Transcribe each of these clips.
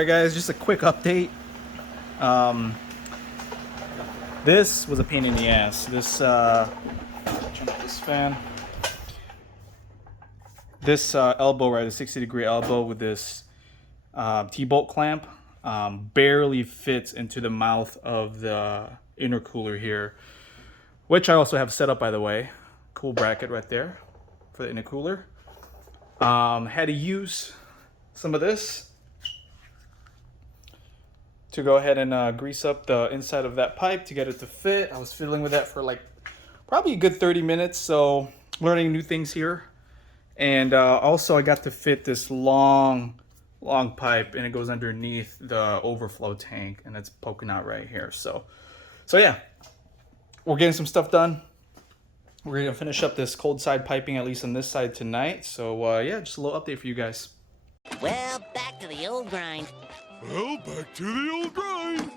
Alright guys, just a quick update. This was a pain in the ass. This turn up this fan. This elbow, right, a 60-degree elbow with this T-bolt clamp barely fits into the mouth of the intercooler here, which I also have set up, by the way. Cool bracket right there for the intercooler. Had to use some of this to go ahead and grease up the inside of that pipe to get it to fit. I was fiddling with that for like probably a good 30 minutes, so learning new things here. And also I got to fit this long pipe, and it goes underneath the overflow tank, and it's poking out right here. So yeah, we're getting some stuff done. We're gonna finish up this cold side piping, at least on this side tonight. So yeah, just a little update for you guys. Well, back to the old grind. Well, back to the old grind.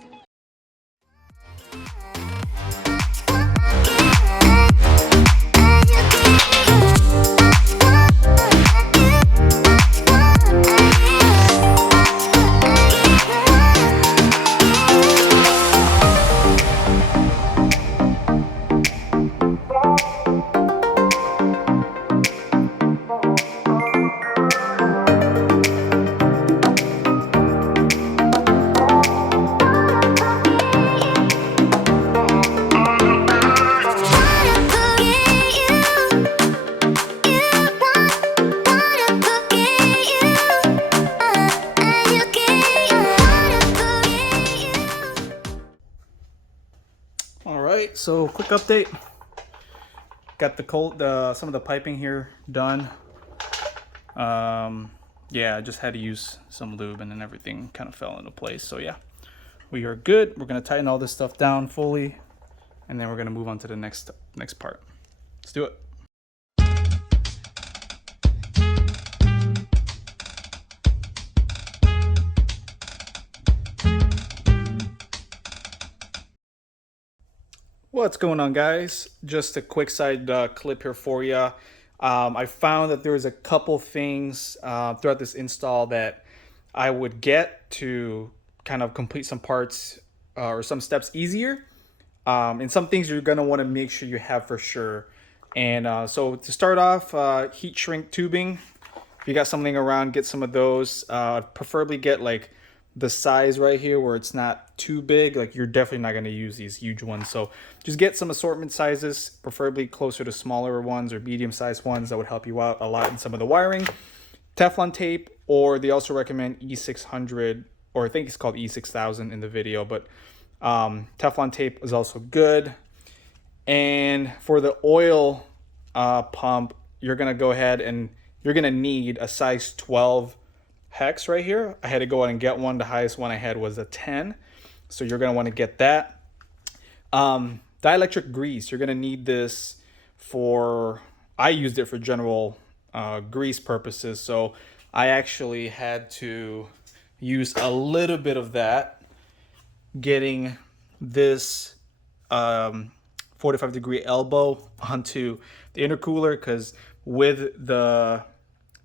So quick update. Got some of the piping here done. Yeah, I just had to use some lube, and then everything kind of fell into place. So yeah, we are good. We're gonna tighten all this stuff down fully, and then we're gonna move on to the next part. Let's do it. What's going on, guys? Just a quick side clip here for you. I found that there's a couple things throughout this install that I would get to kind of complete some parts or some steps easier. And some things you're going to want to make sure you have for sure. And so to start off, heat shrink tubing. If you got something around, get some of those. Preferably get like the size right here where it's not too big. Like, you're definitely not going to use these huge ones, so just get some assortment sizes, preferably closer to smaller ones or medium-sized ones. That would help you out a lot in some of the wiring. Teflon tape, or they also recommend E600, or I think it's called E6000 in the video, but Teflon tape is also good. And for the oil pump, you're going to go ahead and you're going to need a size 12 hex right here. I had to go out and get one. The highest one I had was a 10, so you're going to want to get that. Dielectric grease, you're going to need this for, I used it for general grease purposes, so I actually had to use a little bit of that, getting this 45-degree elbow onto the intercooler, because with the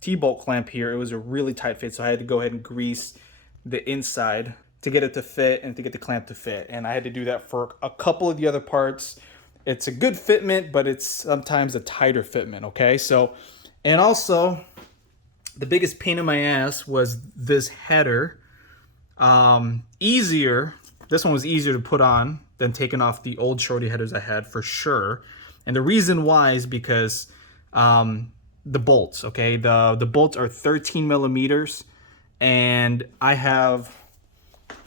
T-bolt clamp here, it was a really tight fit, so I had to go ahead and grease the inside to get it to fit and to get the clamp to fit. And I had to do that for a couple of the other parts. It's a good fitment, but it's sometimes a tighter fitment, okay? So, and also, the biggest pain in my ass was this header. This one was easier to put on than taking off the old shorty headers I had, for sure. And the reason why is because the bolts, okay? The bolts are 13 millimeters, and I have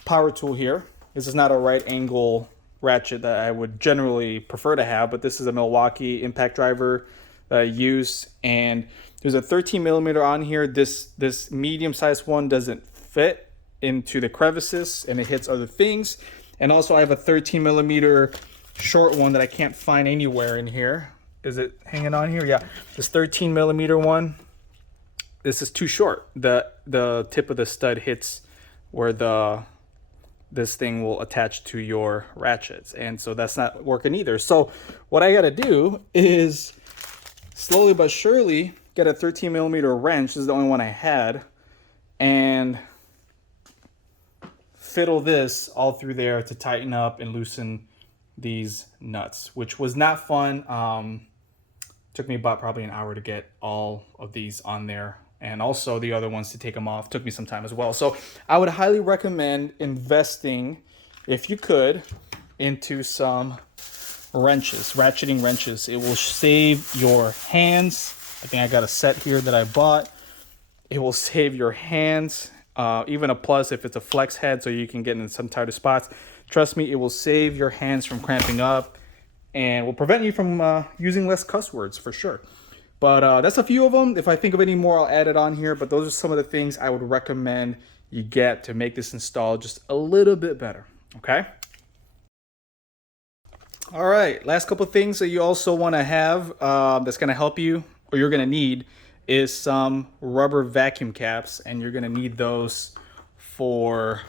power tool here. This is not a right angle ratchet that I would generally prefer to have, but this is a Milwaukee impact driver that I use, and there's a 13 millimeter on here. This medium sized one doesn't fit into the crevices, and it hits other things. And also I have a 13 millimeter short one that I can't find anywhere in here. Is it hanging on here? Yeah, this 13 millimeter one, this is too short. The tip of the stud hits where this thing will attach to your ratchets, and so that's not working either. So what I got to do is slowly but surely get a 13 millimeter wrench. This is the only one I had, and fiddle this all through there to tighten up and loosen these nuts, which was not fun. Took me about probably an hour to get all of these on there, and also the other ones to take them off took me some time as well. So I would highly recommend investing, if you could, into some wrenches, ratcheting wrenches. It will save your hands. I think I got a set here that I bought. It will save your hands. Even a plus if it's a flex head, so you can get in some tighter spots. Trust me, it will save your hands from cramping up and will prevent you from using less cuss words for sure. But that's a few of them. If I think of any more, I'll add it on here. But those are some of the things I would recommend you get to make this install just a little bit better. Okay. All right. Last couple of things that you also want to have that's going to help you, or you're going to need, is some rubber vacuum caps, and you're going to need those for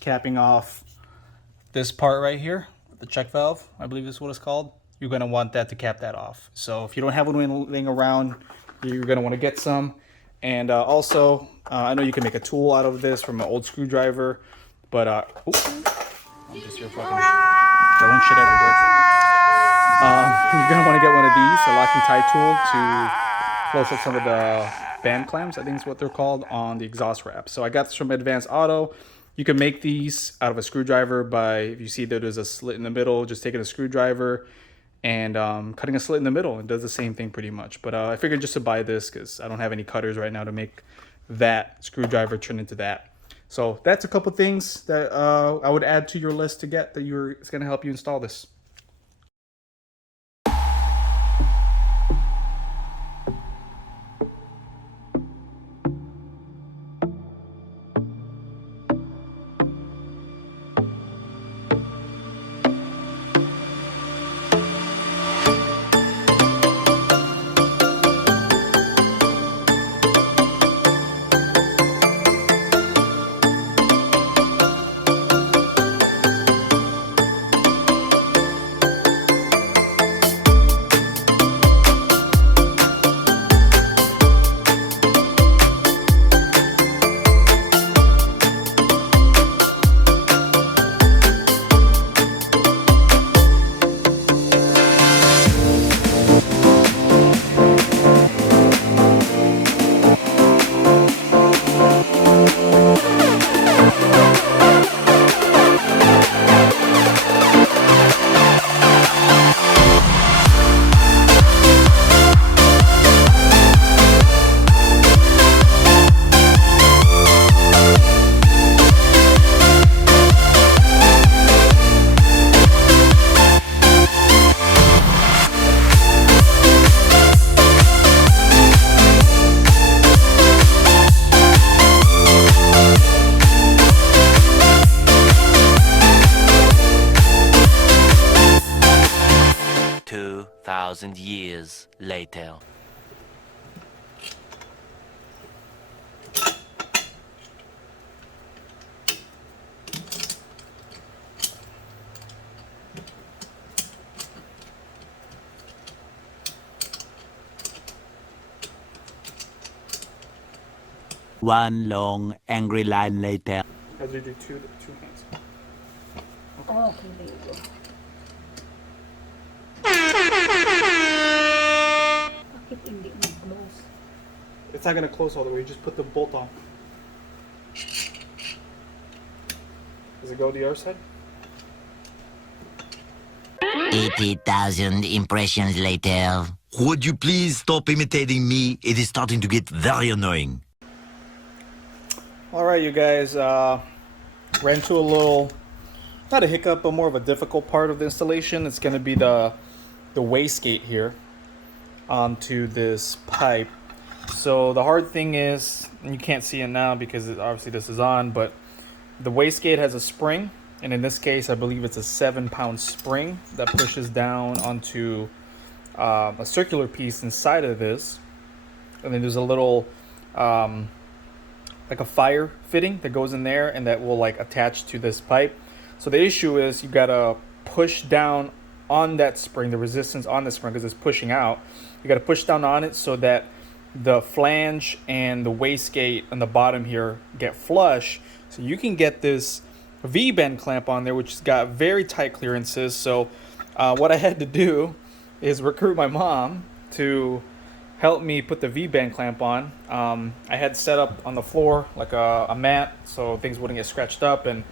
capping off this part right here, the check valve, I believe is what it's called. You're going to want that to cap that off. So if you don't have one laying around, you're going to want to get some. And also, I know you can make a tool out of this from an old screwdriver, but I'm just here fucking throwing shit everywhere. You're going to want to get one of these, a lock and tie tool, to close up some of the band clamps, I think is what they're called, on the exhaust wrap. So I got this from Advanced Auto. You can make these out of a screwdriver by, if you see that there's a slit in the middle, just taking a screwdriver and cutting a slit in the middle. It does the same thing pretty much. But I figured just to buy this because I don't have any cutters right now to make that screwdriver turn into that. So that's a couple things that I would add to your list to get that it's going to help you install this. Years later. One long angry line later. As we do two hands. Oh, okay, there you go. Bakit hindi mag-close? It's not going to close all the way. You just put the bolt on. Does it go to the other side? 80,000 impressions later. Would you please stop imitating me? It is starting to get very annoying. All right, you guys. Ran into a little, not a hiccup, but more of a difficult part of the installation. It's going to be the wastegate here onto this pipe. So the hard thing is, and you can't see it now because obviously this is on, but the wastegate has a spring, and in this case I believe it's a 7-pound spring that pushes down onto a circular piece inside of this, and then there's a little like a fire fitting that goes in there and that will like attach to this pipe. So the issue is you gotta push down on that spring, the resistance on the spring, because it's pushing out. You got to push down on it so that the flange and the wastegate on the bottom here get flush, so you can get this V-bend clamp on there, which has got very tight clearances. So what I had to do is recruit my mom to help me put the V-bend clamp on. I had set up on the floor like a mat so things wouldn't get scratched up, and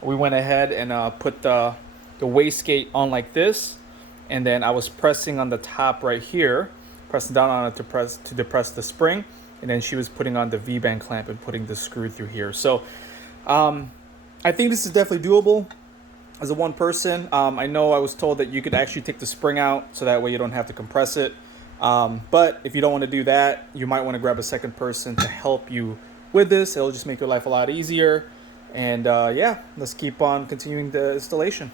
we went ahead and put the wastegate on like this, and then I was pressing on the top right here, pressing down on it to depress the spring, and then she was putting on the V-bend clamp and putting the screw through here. So I think this is definitely doable as a one person. I know I was told that you could actually take the spring out so that way you don't have to compress it. But if you don't want to do that, you might want to grab a second person to help you with this. It'll just make your life a lot easier. And yeah, let's keep on continuing the installation.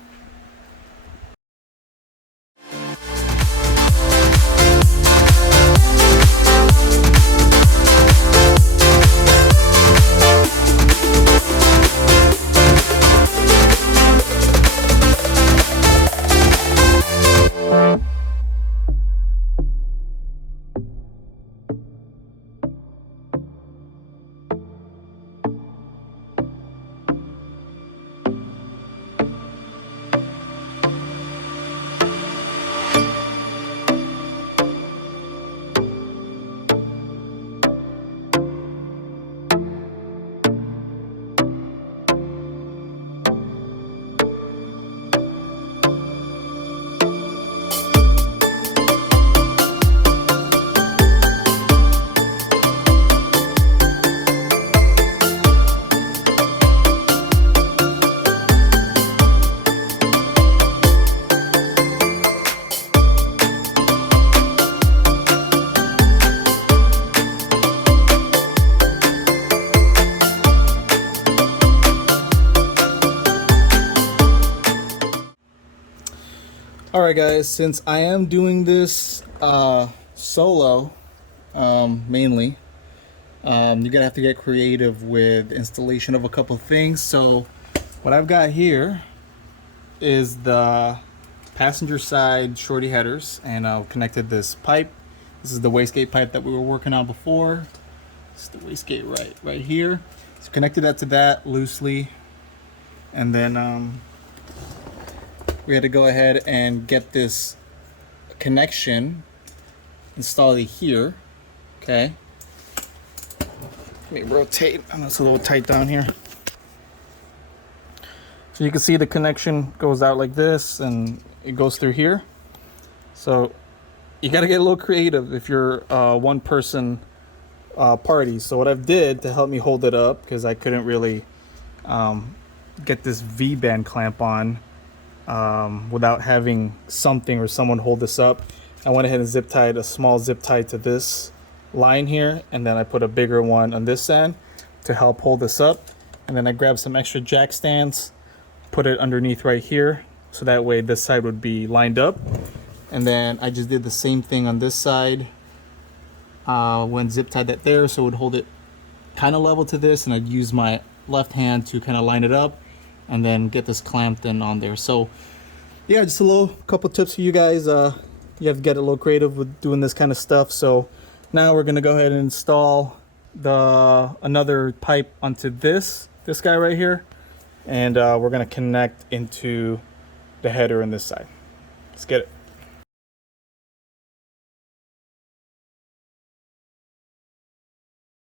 Alright guys, since I am doing this solo mainly, you're gonna have to get creative with installation of a couple things. So what I've got here is the passenger side shorty headers, and I've connected this pipe. This is the wastegate pipe that we were working on before. It's the wastegate right here. So connected that to that loosely, and then we had to go ahead and get this connection installed here. Okay. Let me rotate. It's a little tight down here. So you can see the connection goes out like this and it goes through here. So you got to get a little creative if you're one person party. So what I've did to help me hold it up, because I couldn't really get this V-bend clamp on without having something or someone hold this up, I went ahead and zip tied a small zip tie to this line here, and then I put a bigger one on this end to help hold this up. And then I grabbed some extra jack stands, put it underneath right here, so that way this side would be lined up. And then I just did the same thing on this side, when zip tied that there, so it would hold it kind of level to this, and I'd use my left hand to kind of line it up and then get this clamped in on there. So yeah, just a little couple tips for you guys. You have to get a little creative with doing this kind of stuff. So now we're gonna go ahead and install another pipe onto this guy right here, and we're gonna connect into the header on this side. Let's get it.